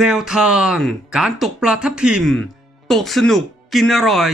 แนวทางการตกปลาทับทิม ตกสนุกกินอร่อย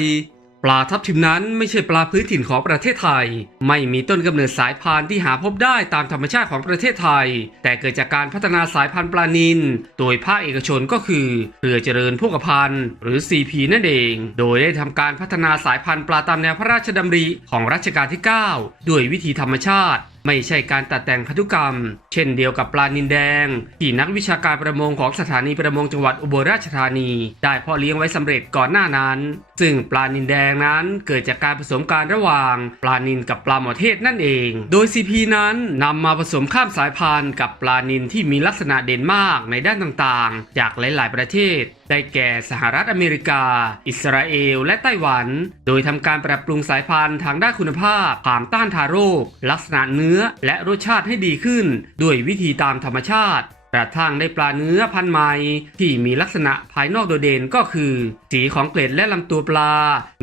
ปลาทับทิมนั้นไม่ใช่ปลาพื้นถิ่นของประเทศไทย ไม่มีต้นกำเนิดสายพันธุ์ที่หาพบได้ตามธรรมชาติของประเทศไทย แต่เกิดจากการพัฒนาสายพันธุ์ปลานิลโดยภาคเอกชนก็คือเรือเจริญพวกพันธ์หรือ CP นั่นเอง โดยได้ทำการพัฒนาสายพันธุ์ปลาตามแนวพระราชดำริของรัชกาลที่ 9 ด้วยวิธีธรรมชาติ ไม่ใช่การตัดแต่งพันธุกรรม เช่นเดียวกับปลานินแดง ที่นักวิชาการประมงของสถานีประมงจังหวัดอุบลราชธานี ได้เพาะเลี้ยงไว้สำเร็จก่อนหน้านั้น ซึ่งปลานินแดงนั้นเกิดจากการผสมการระหว่าง ปลานินกับปลาหมอเทศนั่นเอง โดย CP นั้นนำมาผสมข้ามสายพันธุ์กับปลานินที่มีลักษณะเด่นมากในด้านต่างๆ จากหลาย ๆ ประเทศ ได้แก่สหรัฐอเมริกา อิสราเอล และไต้หวัน โดยทำการปรับปรุงสายพันธุ์ทางด้านคุณภาพความต้านทานโรคลักษณะเนื้อและรสชาติให้ดีขึ้น ด้วยวิธีตามธรรมชาติกระทั่งได้ปลาเนื้อพันธุ์ใหม่ ที่มีลักษณะภายนอกโดดเด่นก็คือ สีของเกล็ดและลำตัวปลา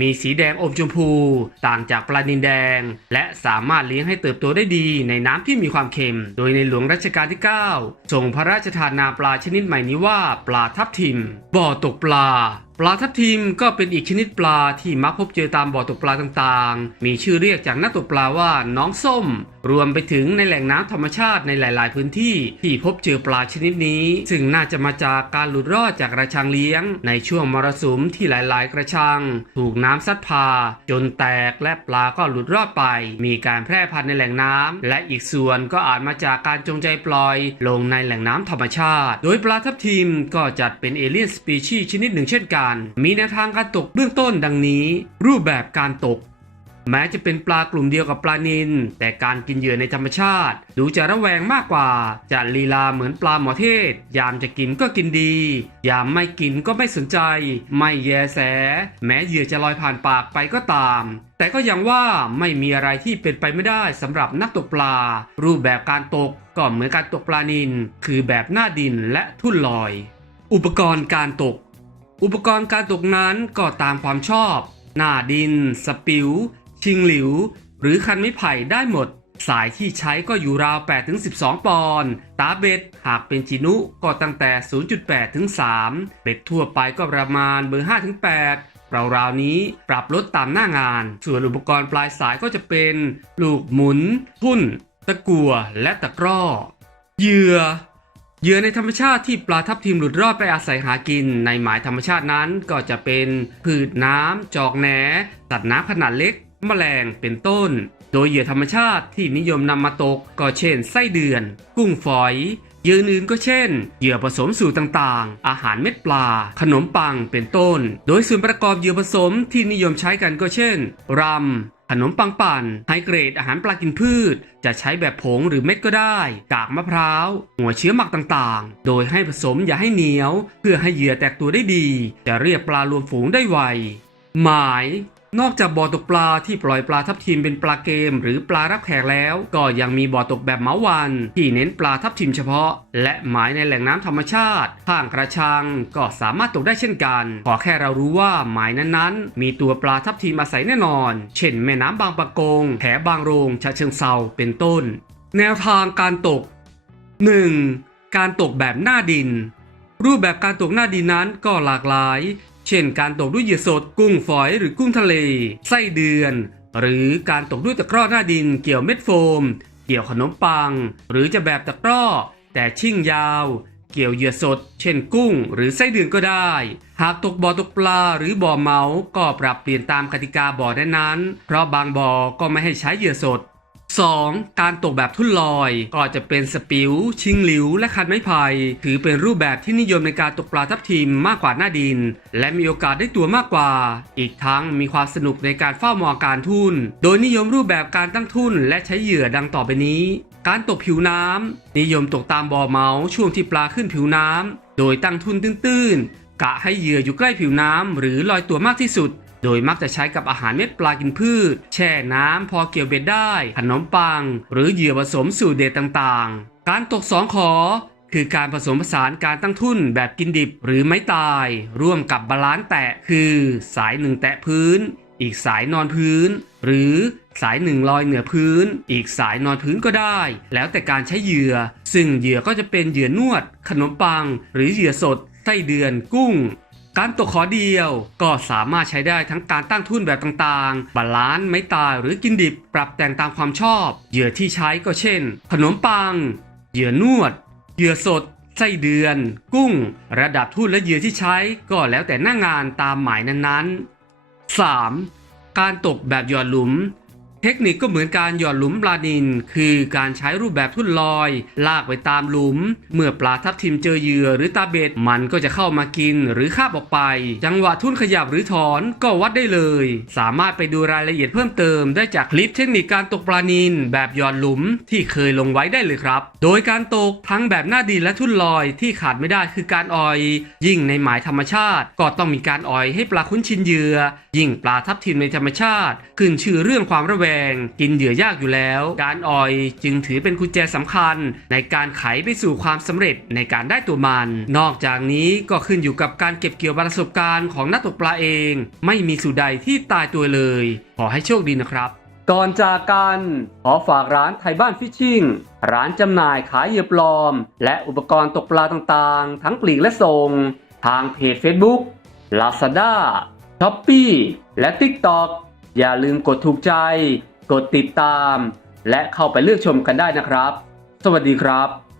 มีสีแดงอมชมพู ต่างจากปลานินแดง และสามารถเลี้ยงให้เติบโตได้ดีในน้ำที่มีความเค็ม โดยในหลวงรัชกาลที่ 9 ทรงพระราชทานนามปลาชนิดใหม่นี้ว่าปลาทับทิม บ่อตกปลา ลาทับทิมก็เป็นอีกชนิดปลาที่มักพบเจอตามบ่อตกปลาต่างๆ มีชื่อเรียกจากนักตกปลาว่าน้องส้ม รวมไปถึงในแหล่งน้ำธรรมชาติในหลาย ๆ พื้นที่ ที่พบเจอปลาชนิดนี้ ซึ่งน่าจะมาจากการหลุดรอดจากกระชังเลี้ยง ในช่วงมรสุมที่หลาย ๆ กระชัง ถูกน้ำซัดพา จนแตกและปลาก็หลุดรอดไป มีการแพร่พันธุ์ในแหล่งน้ำและอีกส่วนก็อาจมาจากการจงใจปล่อย ลงในแหล่งน้ำธรรมชาติ โดยปลาทับทิมก็จัดเป็นเอเลี่ยนสปีชีส์ชนิดหนึ่งเช่นกันมีแนวทางการตกเบื้องต้นดังนี้ รูปแบบการตก แม้จะเป็นปลากลุ่มเดียวกับปลานิลแต่การกินเหยื่อในธรรมชาติ ดูจะระแวงมากกว่าจะลีลาเหมือนปลาหมอเทศ ยามจะกินก็กินดี ยามไม่กินก็ไม่สนใจ ไม่แยแส แม้เหยื่อจะลอยผ่านปากไปก็ตามแต่ก็ยังว่าไม่มีอะไรที่เป็นไปไม่ได้สำหรับนักตกปลา รูปแบบการตกก็เหมือนการตกปลานิลคือแบบหน้าดินและทุ่นลอย อุปกรณ์การตก อุปกรณ์การตกนั้นก็ตามความชอบ หน้าดิน สปิว ชิงหลิว หรือคันไม้ไผ่ได้หมด สายที่ใช้ก็อยู่ราว 8-12 ปอนด์ตาเบ็ด หากเป็นจินุก็ตั้งแต่ 0.8 ถึง 3 เบ็ดทั่วไปก็ประมาณเบอร์ 5 ถึง 8 ราวๆนี้ปรับลดตามหน้างาน ส่วนอุปกรณ์ปลายสายก็จะเป็น ลูกหมุน ทุ่น ตะกัวและตะกร้อเหยื่อ เหยื่อในธรรมชาติที่ปลาทับทิมหลุดรอดไปอาศัยหากิน ในหมายธรรมชาตินั้นก็จะเป็นพืชน้ำ จอกแหนสัตว์น้ำขนาดเล็ก แมลงเป็นต้น โดยเหยื่อธรรมชาติที่นิยมนำมาตกก็เช่นไส้เดือน กุ้งฝอยเหยื่ออื่นก็เช่น เหยื่อผสมสูตรต่างๆ อาหารเม็ดปลา ขนมปังเป็นต้น โดยส่วนประกอบเหยื่อผสมที่นิยมใช้กันก็เช่นรำ ขนมปังปั่นไฮเกรดอาหารปลากินพืช จะใช้แบบผงหรือเม็ดก็ได้ กากมะพร้าว หัวเชื้อหมักต่างๆ โดยให้ผสมอย่าให้เหนียว เพื่อให้เหยื่อแตกตัวได้ดี จะเรียกปลารวมฝูงได้ไวหมาย นอกจากบ่อตกปลาที่ปล่อยปลาทับทิมเป็นปลาเกม หรือปลารับแขกแล้ว ก็ยังมีบ่อตกแบบเหมาวัน ที่เน้นปลาทับทิมเฉพาะ และหมายในแหล่งน้ำธรรมชาติข้างกระชังก็สามารถตกได้เช่นกัน ขอแค่เรารู้ว่าหมายนั้นๆ มีตัวปลาทับทิมอาศัยแน่นอน เช่น แม่น้ำบางปะกงแถบางโรงฉะเชิงเซาเป็นต้น แนวทางการตก 1. การตกแบบหน้าดิน รูปแบบการตกหน้าดินนั้นก็หลากหลาย เช่นการตกด้วยเหยื่อสดกุ้งฝอยหรือกุ้งทะเล ไส้เดือน หรือการตกด้วยตะกร้อหน้าดินเกี่ยวเม็ดโฟม เกี่ยวขนมปัง หรือจะแบบตะกร้อ แต่ชิ่งยาว เกี่ยวเหยื่อสด เช่นกุ้ง หรือไส้เดือนก็ได้ หากตกบ่อตกปลาหรือบ่อเมา ก็ปรับเปลี่ยนตามกติกาบ่อนั้นๆเพราะบางบ่อก็ไม่ให้ใช้เหยื่อสด 2. การตกแบบทุ่นลอย ก็จะเป็นสปิว ชิงหลิว และคันไม้ไผ่ถือเป็นรูปแบบที่นิยมในการตกปลาทับทิมมากกว่าหน้าดิน และมีโอกาสได้ตัวมากกว่า อีกทั้งมีความสนุกในการเฝ้ามองการทุ่น โดยนิยมรูปแบบการตั้งทุ่นและใช้เหยื่อดังต่อไปนี้ การตกผิวน้ำนิยมตกตามบ่อเมาช่วงที่ปลาขึ้นผิวน้ำโดยตั้งทุ่นตื้นๆกะให้เหยื่ออยู่ใกล้ผิวน้ำหรือลอยตัวมากที่สุด โดยมักจะใช้กับอาหารเม็ดปลากินพืช แช่น้ำพอเกี่ยวเบ็ดได้ ขนมปัง หรือเหยื่อผสมสูตรเด็ดต่างๆ การตกสองขอคือการผสมผสานการตั้งทุ่นแบบกินดิบหรือไม้ตาย ร่วมกับบาลานซ์แตะคือ สายหนึ่งแตะพื้น อีกสายนอนพื้น หรือสายหนึ่งลอยเหนือพื้น อีกสายนอนพื้นก็ได้ แล้วแต่การใช้เหยื่อ ซึ่งเหยื่อก็จะเป็นเหยื่อนวด ขนมปัง หรือเหยื่อสดไส้เดือนกุ้ง การตกขอเดียวก็สามารถใช้ได้ทั้งการตั้งทุนแบบต่างๆ บาลานซ์ไม่ตายหรือกินดิบ ปรับแต่งตามความชอบ เหยื่อที่ใช้ก็เช่น ขนมปัง เหยื่อนวด เหยื่อสด ไส้เดือน กุ้ง ระดับทุนและเหยื่อที่ใช้ก็แล้วแต่หน้างานตามหมายนั้นๆ 3. การตกแบบหย่อนหลุม เทคนิคก็เหมือนการหย่อนหลุมปลานิน คือการใช้รูปแบบทุ่นลอย ลากไปตามหลุม เมื่อปลาทับทิมเจอเหยื่อหรือตาเบ็ดมันก็จะเข้ามากินหรือคาบออกไป จังหวะทุ่นขยับหรือถอนก็วัดได้เลย สามารถไปดูรายละเอียดเพิ่มเติมได้จากคลิปเทคนิคการตกปลานิน แบบหย่อนหลุมที่เคยลงไว้ได้เลยครับ โดยการตกทั้งแบบหน้าดินและทุ่นลอยที่ขาดไม่ได้คือการออย ยิ่งในหมายธรรมชาติ ก็ต้องมีการออยให้ปลาคุ้นชินเหยื่อยิ่งปลาทับทิมในธรรมชาติ ขึ้นชื่อเรื่องความระแวงกินเหยื่อยากอยู่แล้ว การออยจึงถือเป็นกุญแจสำคัญ ในการไขไปสู่ความสำเร็จในการได้ตัวมัน นอกจากนี้ก็ขึ้นอยู่กับการเก็บเกี่ยวประสบการณ์ของนักตกปลาเอง ไม่มีสูตรใดที่ตายตัวเลย ขอให้โชคดีนะครับก่อนจากกัน ขอฝากร้านไทยบ้านฟิชชิ่ง ร้านจำหน่ายขายเหยื่อปลอม และอุปกรณ์ตกปลาต่างๆ ทั้งปลีกและส่ง ทางเพจ Facebook Lazada s h o p e e และ TikTok อย่าลืมกดถูกใจ กดติดตาม และเข้าไปเลือกชมกันได้นะครับ สวัสดีครับ